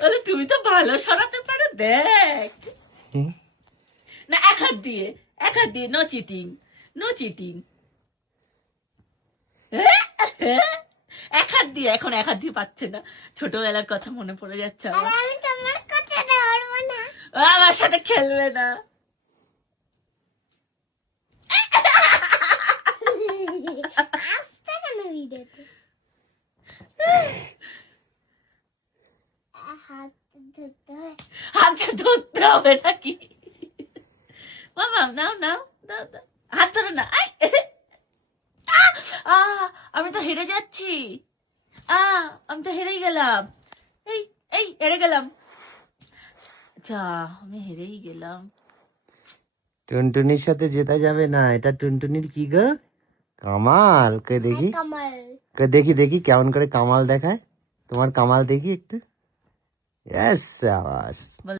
বলে তুমি তো ভালো সরাতে পারো, দেখ। না, এক হাত দিয়ে, নো চিটিং, নো চিটিং। এক হাত দিয়ে, এখন এক হাত দিয়ে পাচ্ছে না, ছোটবেলার কথা মনে পড়ে যাচ্ছে আমার। আমি তোমার কাছে ধরবো না। ও আমার সাথে খেলবে না। আসতে কেন ভিডিওতে? হাত ধরতে হয়। হাতটা ধরতে হবে নাকি? মামা নাও নাও দাও দাও, হাত ধরো না। আমি তো হেরে যাচ্ছি। আমি তো হেরেই গেলাম। এই এই হেরে গেলাম। আচ্ছা, আমি হেরেই গেলাম। টুনটুনির সাথে জেতা যাবে না, এটা টুনটুনির কি গো? কামাল। কে দেখি, কামাল। কে দেখি দেখি কেমন করে কামাল দেখায়। তোমার কামাল দেখি একটু। ইয়েস, সাবাস।